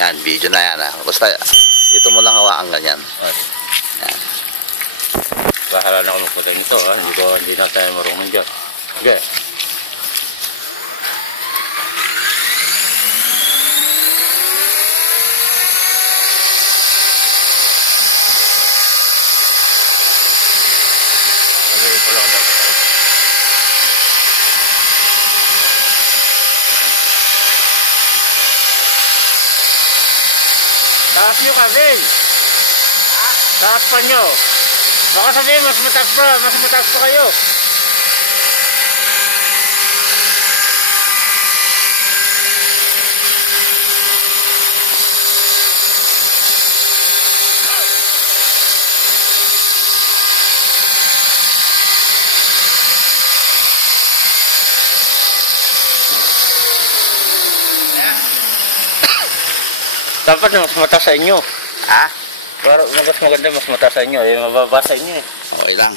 Yan, video na yan. Basta, dito mo lang hawakan ganyan. Yan. Bahala na ako magpatay nito. Hindi na tayo marunong dyan. Okay. Taas nyo kabin. Taas pa nyo. Baka sabihin mas mataas pa kayo. Dapat mas mataas sa inyo. Ha? Pero mas maganda mas mataas sa inyo. Mababa sa inyo eh. Okay lang.